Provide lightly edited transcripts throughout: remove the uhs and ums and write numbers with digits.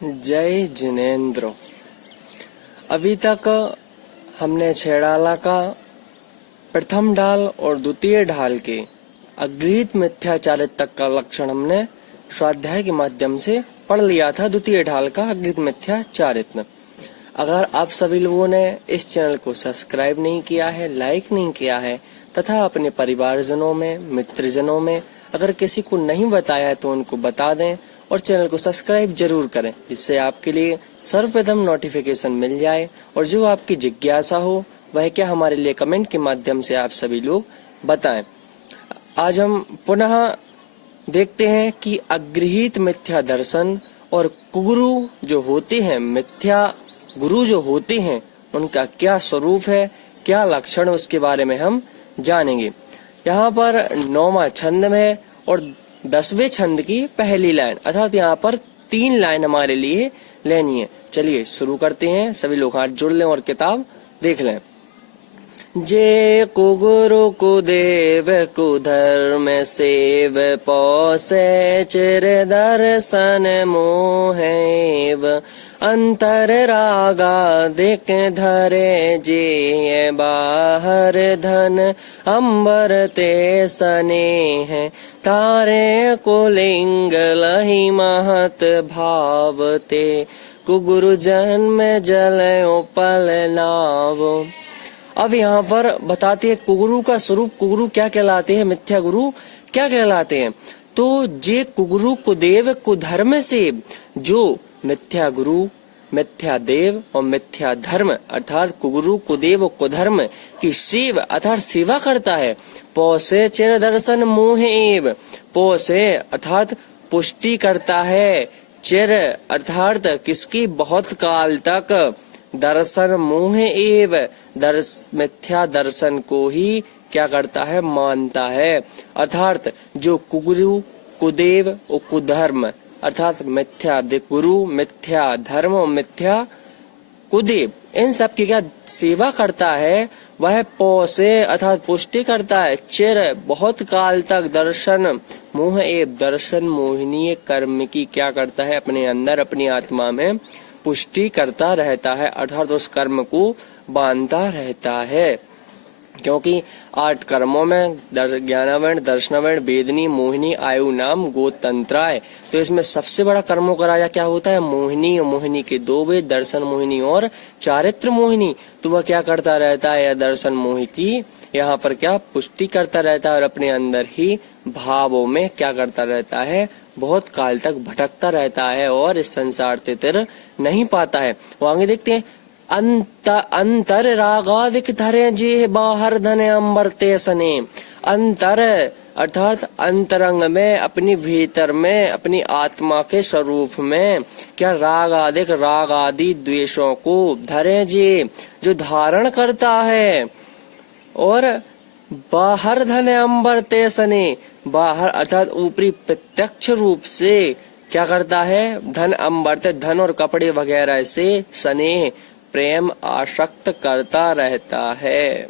जय जिनेन्द्र। अभी तक हमने छेड़ाला का प्रथम ढाल और द्वितीय ढाल के अगृहीत मिथ्याचारित तक का लक्षण हमने स्वाध्याय के माध्यम से पढ़ लिया था। द्वितीय ढाल का अगृहीत मिथ्याचारित। अगर आप सभी लोगों ने इस चैनल को सब्सक्राइब नहीं किया है, लाइक नहीं किया है तथा अपने परिवारजनों में, मित्रजनों में अगर किसी को नहीं बताया है तो उनको बता दें और चैनल को सब्सक्राइब जरूर करें, जिससे आपके लिए सर्वप्रथम नोटिफिकेशन मिल जाए। और जो आपकी जिज्ञासा हो वह क्या हमारे लिए कमेंट के माध्यम से आप सभी लोग बताएं। आज हम पुनः देखते हैं कि अगृहीत मिथ्या दर्शन और कुगुरु जो होते हैं, मिथ्या गुरु जो होते हैं, उनका क्या स्वरूप है, क्या लक्षण, उसके बारे में हम जानेंगे। यहाँ पर 9वां छंद में और 10वें छंद की पहली लाइन, अर्थात यहाँ पर 3 लाइन हमारे लिए लेनी है। चलिए शुरू करते हैं। सभी लोग हाथ जोड़ लें और किताब देख लें। जे कुगुरु कुदेव कुधर्म सेव पौसे चिर दर्शन मोहेव अंतर रागादिक धरे जे बाहर धन अंबर ते स्नेह तारे कुलिंग लहि महत भावते कुगुरु जन्म जल उपल नाव। अब यहाँ पर बताते हैं कुगुरु का स्वरूप, कुगुरु क्या कहलाते हैं, मिथ्या गुरु क्या कहलाते हैं। तो जे कुगुरु कुदेव कुधर्म से, जो मिथ्या गुरु, मिथ्या देव और मिथ्या धर्म अर्थात कुगुरु कुदेव कुधर्म की सेव अर्थात सेवा करता है। पौसे चिर दर्शन मोह एव, पौसे अर्थात पुष्टि करता है, चिर अर्थात किसकी, बहुत काल तक, दर्शन मोह एव मिथ्या दर्शन को ही क्या करता है, मानता है। अर्थात जो कुगुरु कुदेव और कुधर्म अर्थात मिथ्या गुरु, मिथ्या धर्म और मिथ्या कुदेव, इन सब की क्या सेवा करता है, वह पौसे अर्थात पुष्टि करता है, चिर बहुत काल तक, दर्शन मोह एव दर्शन मोहिनीय कर्म की क्या करता है, अपने अंदर अपनी आत्मा में पुष्टि करता रहता है, अर्थात उस कर्म को बांधता रहता है। क्योंकि 8 कर्मों में ज्ञानावरण, दर्शनावरण, वेदनी, मोहिनी, आयु नाम, गोतंत्राय, तो इसमें सबसे बड़ा कर्मों का राजा क्या होता है, मोहिनी। और मोहिनी के 2 वेद, दर्शन मोहिनी और चारित्र मोहिनी। तो वह क्या करता रहता है, दर्शन मोहि की यहाँ पर क्या पुष्टि करता रहता है और अपने अंदर ही भावों में क्या करता रहता है, बहुत काल तक भटकता रहता है और इस संसार से तिर नहीं पाता है। वो आगे देखते हैं, अंतर रागादिक धरे जे बाहर धने अंबर ते सने। अंतर अर्थात अंतरंग में, अपनी भीतर में, अपनी आत्मा के स्वरूप में क्या रागादिक, राग आदि द्वेषों को धरे जे जो धारण करता है, और बाहर धने अंबर ते सने, बाहर अर्थात ऊपरी प्रत्यक्ष रूप से क्या करता है, धन अंबर ते, धन और कपड़े वगैरह से स्नेह प्रेम आसक्त करता रहता है।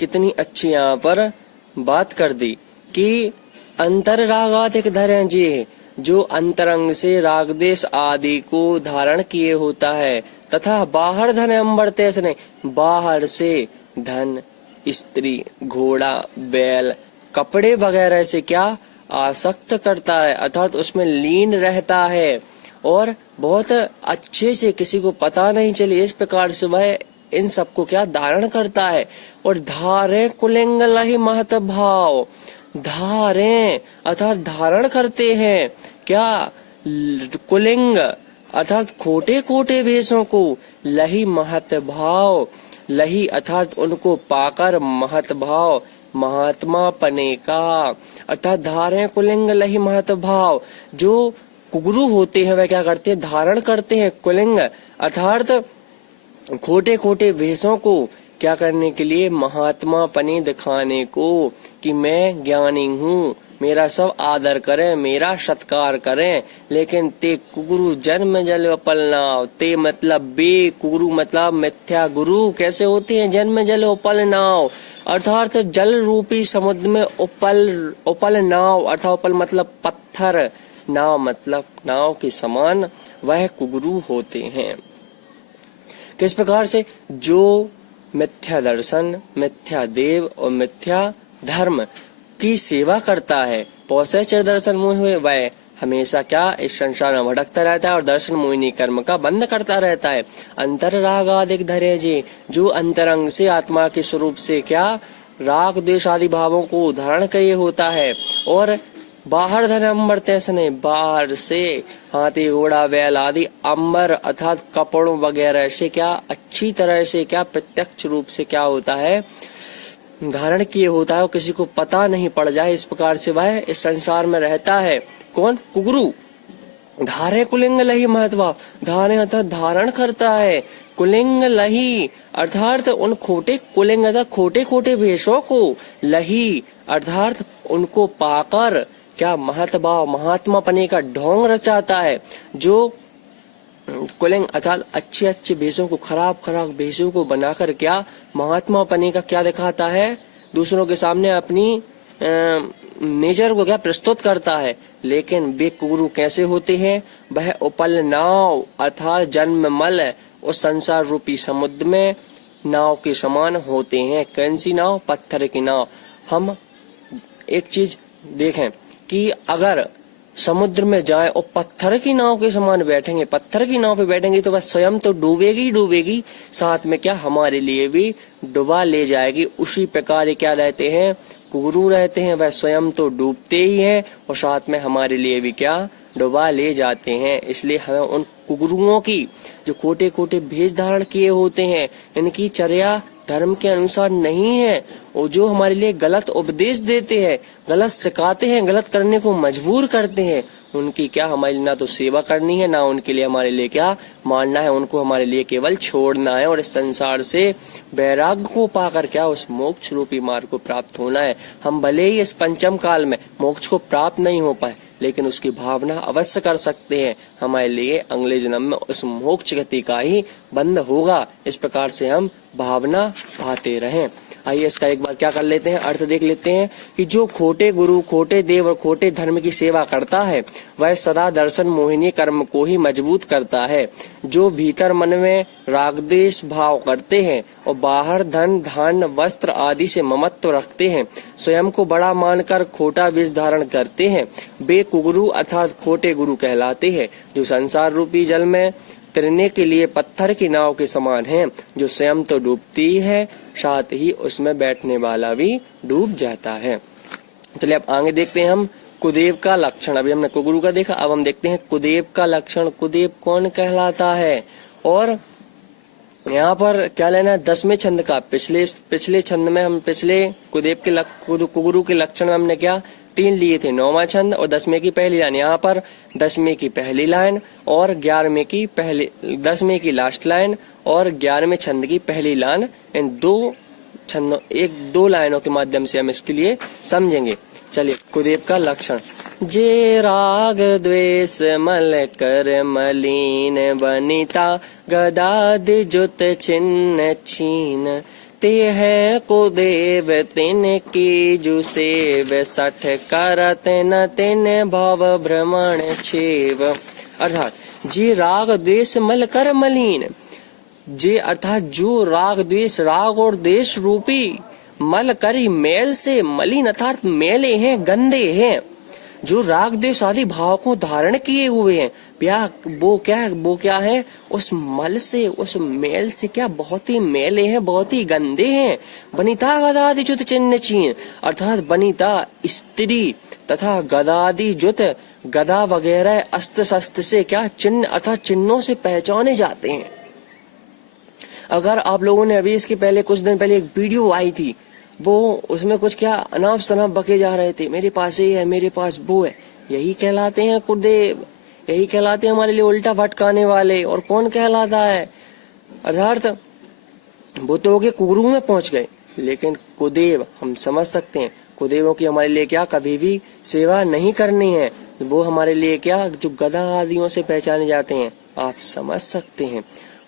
कितनी अच्छी यहाँ पर बात कर दी कि अंतर रागादिक धरे जी, जो अंतरंग से राग देश आदि को धारण किए होता है, तथा बाहर धन अंबर तेज ने, बाहर से धन, स्त्री, घोड़ा, बैल, कपड़े वगैरह से क्या आसक्त करता है, अर्थात उसमें लीन रहता है और बहुत अच्छे से किसी को पता नहीं चले इस प्रकार से वह इन सबको क्या धारण करता है। और धारे कुलिंग लहि महत भाव, धारे अर्थात धारण करते हैं क्या, कुलिंग अर्थात खोटे खोटे वेशों को, लहि महत भाव, लहि अर्थात उनको पाकर, महत भाव महात्मा पने का, अर्थात धारे कुलिंग लहि महत भाव, जो कुगुरु होते हैं वह क्या करते हैं, धारण करते हैं कुलिंग अर्थात खोटे खोटे वेशों को, क्या करने के लिए, महात्मा पने दिखाने को कि मैं ज्ञानी हूँ, मेरा सब आदर करें, मेरा सत्कार करें। लेकिन ते कुगुरु जन्म जल उपल नाव, ते मतलब बे, कुगुरु मतलब मिथ्या गुरु कैसे होते हैं, जन्म जल उपल नाव, अर्थात जल रूपी समुद्र में उपल नाव, अर्थात उपल मतलब पत्थर, नाव मतलब नाव के समान वह कुगुरु होते हैं। किस प्रकार से? जो मिथ्या दर्शन, मिथ्या देव और मिथ्या धर्म की सेवा करता है, पौसे चिर दर्शन मोह हुए, वह हमेशा क्या इस संसार में भटकता रहता है और दर्शन मोहिनी कर्म का बंद करता रहता है। अंतर राग आदिक धरे जी, जो अंतरंग से आत्मा के स्वरूप से क्या राग द्वेष आदि भावों को धारण किए होता है, और बाहर धन अम्बर तैसने, बाहर से हाथी घोड़ा बैल आदि अंबर अर्थात कपड़ों वगैरह से क्या अच्छी तरह से क्या प्रत्यक्ष रूप से क्या होता है धारण किए होता है, और किसी को पता नहीं पड़ जाए, इस प्रकार से वह इस संसार में रहता है। कौन? कुगुरु। धारे कुलिंग लही महत्वा, धारे अर्थात धारण करता है, कुलिंग लही अर्थात उन खोटे कुलिंग अर्थात खोटे खोटे भेषों को, लही अर्थात उनको पाकर क्या महतभाव महात्मा पने का ढोंग रचाता है। जो कुलिंग अर्थात अच्छे अच्छे भेषों को खराब खराब भेषों को बनाकर क्या महात्मा पने का क्या दिखाता है, दूसरों के सामने अपनी नेचर को क्या प्रस्तुत करता है। लेकिन वे कुगुरु कैसे होते हैं? वह उपल नाव अर्थात जन्म मल उस संसार रूपी समुद्र में नाव के समान होते हैं। कौन सी नाव? पत्थर की नाव। हम एक चीज देखें कि अगर समुद्र में जाए और पत्थर की नाव के समान बैठेंगे, पत्थर की नाव पे बैठेंगे तो वह स्वयं तो डूबेगी ही डूबेगी, साथ में क्या हमारे लिए भी डुबा ले जाएगी। उसी प्रकार क्या रहते हैं कुगुरु रहते हैं, वह स्वयं तो डूबते ही हैं और साथ में हमारे लिए भी क्या डुबा ले जाते हैं। इसलिए हमें उन कुगुरुओं की जो खोटे खोटे भेष धारण किए होते हैं, इनकी चर्या धर्म के अनुसार नहीं है, और जो हमारे लिए गलत उपदेश देते हैं, गलत सिखाते हैं, गलत करने को मजबूर करते हैं, उनकी क्या हमारी ना तो सेवा करनी है, ना उनके लिए हमारे लिए क्या मानना है। उनको हमारे लिए केवल छोड़ना है और इस संसार से वैराग्य को पाकर क्या उस मोक्ष रूपी मार्ग को प्राप्त होना है। हम भले ही इस पंचम काल में मोक्ष को प्राप्त नहीं हो पाए, लेकिन उसकी भावना अवश्य कर सकते हैं। हमारे लिए अगले जन्म में उस मोक्ष गति का ही बंध होगा। इस प्रकार से हम भावना पाते रहें। आइए इसका एक बार क्या कर लेते हैं, अर्थ देख लेते हैं कि जो खोटे गुरु, खोटे देव और खोटे धर्म की सेवा करता है, वह सदा दर्शन मोहिनी कर्म को ही मजबूत करता है। जो भीतर मन में रागद्वेष भाव करते हैं और बाहर धन धान वस्त्र आदि से ममत्व रखते हैं, स्वयं को बड़ा मानकर खोटा वेश धारण करते हैं, वे कुगुरु अर्थात खोटे गुरु कहलाते हैं। जो संसार रूपी जल में तैरने के लिए पत्थर की नाव के समान है, जो स्वयं तो डूबती है, साथ ही उसमें बैठने वाला भी डूब जाता है। चलिए अब आगे देखते हैं हम कुदेव का लक्षण। अभी हमने कुगुरु का देखा, अब हम देखते हैं कुदेव का लक्षण। कुदेव कौन कहलाता है और यहाँ पर क्या लेना है 10वें छंद का। पिछले छंद में हम पिछले कुदेव के कुगुरु के लक्षण में हमने क्या 3 लिए थे, 9वां छंद और 10वें की पहली लाइन। यहाँ पर 10वें की पहली लाइन और 11वें की पहली 10वें की लास्ट लाइन और 11वें छंद की पहली लाइन, इन 2 लाइनों के माध्यम से हम इसके लिए समझेंगे। चलिए कुदेव का लक्षण। जे राग द्वेष मल कर मलिन बनिता गदाद जुत छिन्न छीन, ते है कुदेव तिन की जुसेव 60 करत न तिन भव भ्रमण छेव। अर्थात जे राग द्वेष मल कर मलिन, जे अर्थात जो राग द्वेष राग और द्वेष रूपी मल करी मेल से मलिन अर्थात मेले हैं, गंदे हैं, जो राग द्वेष आदि भाव को धारण किए हुए हैं, वो क्या है उस मल से उस मेल से क्या बहुत ही मेले हैं, बहुत ही गंदे हैं। बनिता गदादि जुत चिन्ह चीन अर्थात बनिता स्त्री तथा गदादि जुत गदा वगैरह अस्त्र शस्त्र से क्या चिन्ह अर्थात चिन्हों से पहचाने जाते हैं। अगर आप लोगों ने अभी इसके पहले कुछ दिन पहले एक वीडियो आई थी, वो उसमें कुछ क्या अनाप शनाप बके जा रहे थे, मेरे पास ये है, मेरे पास वो है, यही कहलाते हैं कुदेव, यही कहलाते हैं हमारे लिए उल्टा भटकाने वाले। और कौन कहलाता है अर्थात वो तो हो गए कुगुरु में पहुंच गए, लेकिन कुदेव हम समझ सकते हैं कुदेवों की हमारे लिए क्या कभी भी सेवा नहीं करनी है। वो हमारे लिए क्या जो गदा आदियों से पहचाने जाते हैं, आप समझ सकते हैं।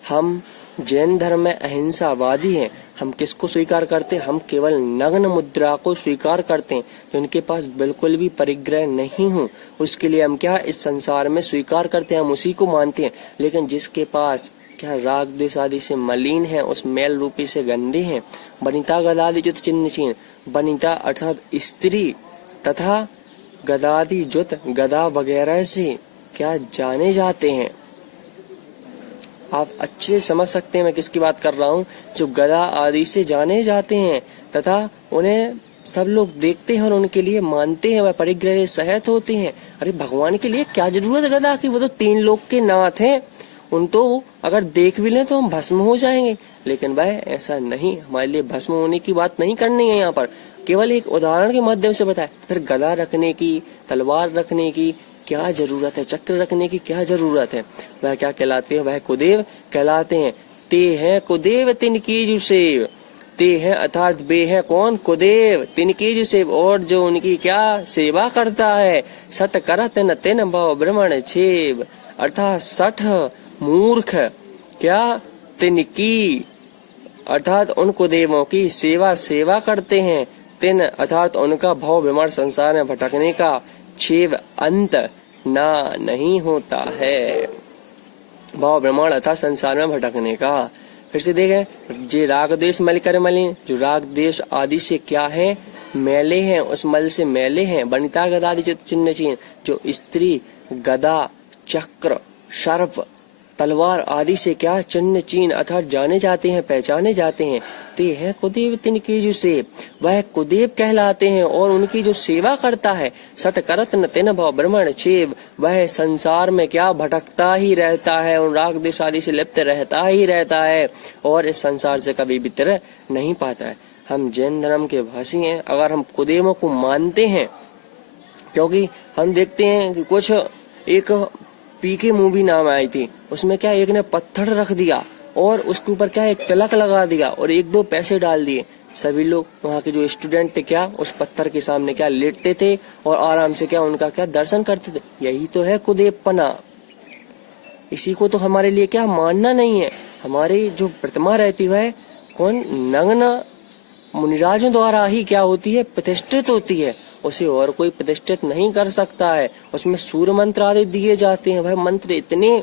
हम जैन धर्म में अहिंसावादी हैं। हम किसको स्वीकार करते हैं? हम केवल नग्न मुद्रा को स्वीकार करते हैं, जिनके पास बिल्कुल भी परिग्रह नहीं हो, उसके लिए हम क्या इस संसार में स्वीकार करते हैं, हम उसी को मानते हैं। लेकिन जिसके पास क्या राग द्वेष आदि से मलिन है, उस मैल रूपी से गंदे हैं, बनिता गदादि जुत चिन्ह चिन्ह, बनिता अर्थात स्त्री तथा गदादि जुत गदा वगैरह से क्या जाने जाते हैं। आप अच्छे से समझ सकते हैं मैं किसकी बात कर रहा हूँ। जो गदा आदि से जाने जाते हैं तथा उन्हें सब लोग देखते हैं और उनके लिए मानते हैं, वह परिग्रह सहित होते हैं। अरे भगवान के लिए क्या जरूरत है गदा की? वो तो 3 लोक के नाथ हैं, उन तो अगर देख भी लें तो हम भस्म हो जाएंगे। लेकिन वह ऐसा नहीं, हमारे लिए भस्म होने की बात नहीं करनी है। यहाँ पर केवल एक उदाहरण के माध्यम से बताए। फिर गदा रखने की, तलवार रखने की क्या जरूरत है? चक्र रखने की क्या जरूरत है? वह क्या कहलाते हैं? वह कुदेव कहलाते हैं। ते हैं कुदेव तिनकी जु सेव, ते हैं अर्थात वे हैं कौन? कुदेव तिनकी जु सेव, और जो उनकी क्या सेवा करता है। सट करत न तेन भाव ब्रह्मण छेव, अर्थात सठ मूर्ख क्या तिनकी अर्थात उन कुदेवों की सेवा करते हैं। तिन अर्थात उनका भाव विमर संसार में भटकने का छेव अंत ना नहीं होता है। भाव भ्रमण अर्थात संसार में भटकने का। फिर से देखें, जे राग देश मल कर मलिन, जो राग देश आदि से क्या है? मैले हैं, उस मल से मैले हैं। बनिता गदादि जो चिन्ह चिन्ह, जो स्त्री गदा चक्र सर्प तलवार आदि से क्या चिन्ह चिन्ह अर्थात जाने जाते हैं, पहचाने जाते हैं। ते हैं कुदेव तिनकी जो से, वह कुदेव कहलाते हैं और उनकी जो सेवा करता है। सट करत न तेन भाव ब्रह्मण छेव, वह संसार में क्या भटकता ही रहता है, उन राग देश आदि से लिप्त रहता ही रहता है और इस संसार से कभी भी तरह नहीं पाता है। हम जैन धर्म के भाषी हैं, अगर हम कुदेवों को मानते हैं, क्योंकि हम देखते हैं कि कुछ एक पीके मूवी नाम आई थी, उसमें क्या एक ने पत्थर रख दिया और उसके ऊपर क्या एक तिलक लगा दिया और 1-2 पैसे डाल दिए। सभी लोग वहाँ के जो स्टूडेंट थे क्या उस पत्थर के सामने क्या लेटते थे और आराम से क्या उनका क्या दर्शन करते थे। यही तो है कुदेवपना। इसी को तो हमारे लिए क्या मानना नहीं है। हमारी जो प्रतिमा रहती है कौन? नग्न मुनिराजों द्वारा ही क्या होती है? प्रतिष्ठित होती है। उसे और कोई प्रतिष्ठित नहीं कर सकता है। उसमें सूर्य मंत्र आदि दिए जाते हैं। वह मंत्र इतने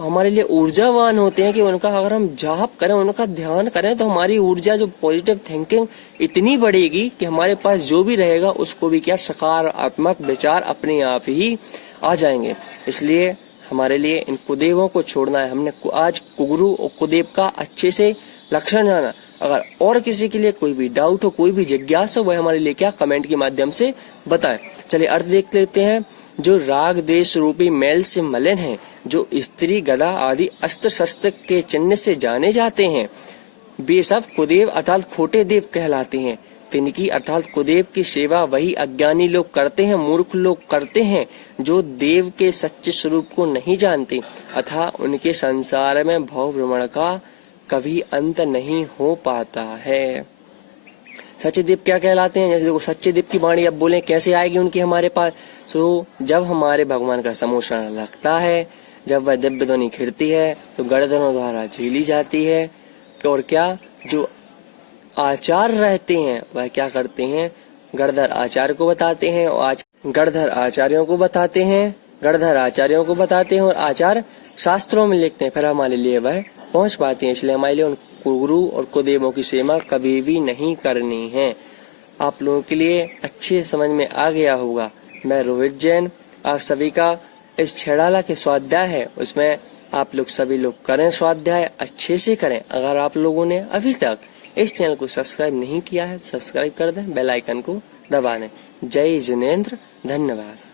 हमारे लिए ऊर्जावान होते हैं कि उनका अगर हम जाप करें, उनका ध्यान करें तो हमारी ऊर्जा जो पॉजिटिव थिंकिंग इतनी बढ़ेगी कि हमारे पास जो भी रहेगा उसको भी क्या सकारात्मक विचार अपने आप ही आ जाएंगे। इसलिए हमारे लिए इन कुदेवों को छोड़ना है। हमने आज कुगुरु और कुदेव का अच्छे से लक्षण जाना। अगर और किसी के लिए कोई भी डाउट हो, कोई भी जिज्ञासा हो, वह हमारे लिए क्या कमेंट के माध्यम से बताएं। चलिए अर्थ देख लेते हैं। जो राग देश रूपी मैल से मलिन है, जो स्त्री गदा आदि अस्त्र शस्त्र के चिन्ह से जाने जाते हैं, वे सब कुदेव अर्थात खोटे देव कहलाते हैं। तिनकी अर्थात कुदेव की सेवा वही अज्ञानी लोग करते हैं, मूर्ख लोग करते हैं, जो देव के सच्चे स्वरूप को नहीं जानते, अथा उनके संसार में भव भ्रमण का कभी अंत नहीं हो पाता है। सच्चे देव क्या कहलाते हैं? जैसे देखो, सच्चे देव की वाणी अब बोले कैसे आएगी उनकी हमारे पास? सो जब हमारे भगवान का समोषण लगता है, जब वह दिव्य ध्वनि खिड़ती है तो गर्दनों द्वारा झीली जाती है। और क्या जो आचार्य रहते हैं वह क्या करते हैं? गणधर आचार्य को बताते हैं और गणधर आचार्यों को बताते हैं, गणधर आचार्यों को बताते हैं और आचार्य शास्त्रों में लिखते हैं। फिर हमारे लिए वह पहुंच पाती हैं। इसलिए हमारे लिए उन गुरु और कुदेवों की सेवा कभी भी नहीं करनी है। आप लोगों के लिए अच्छे समझ में आ गया होगा। मैं रोहित जैन आप सभी का इस छेड़ाला के स्वाध्याय है उसमें आप लोग सभी लोग करें स्वाध्याय, अच्छे से करें। अगर आप लोगों ने अभी तक इस चैनल को सब्सक्राइब नहीं किया है, सब्सक्राइब कर दें, बेल आइकन को दबा दें। जय जिनेंद्र, धन्यवाद।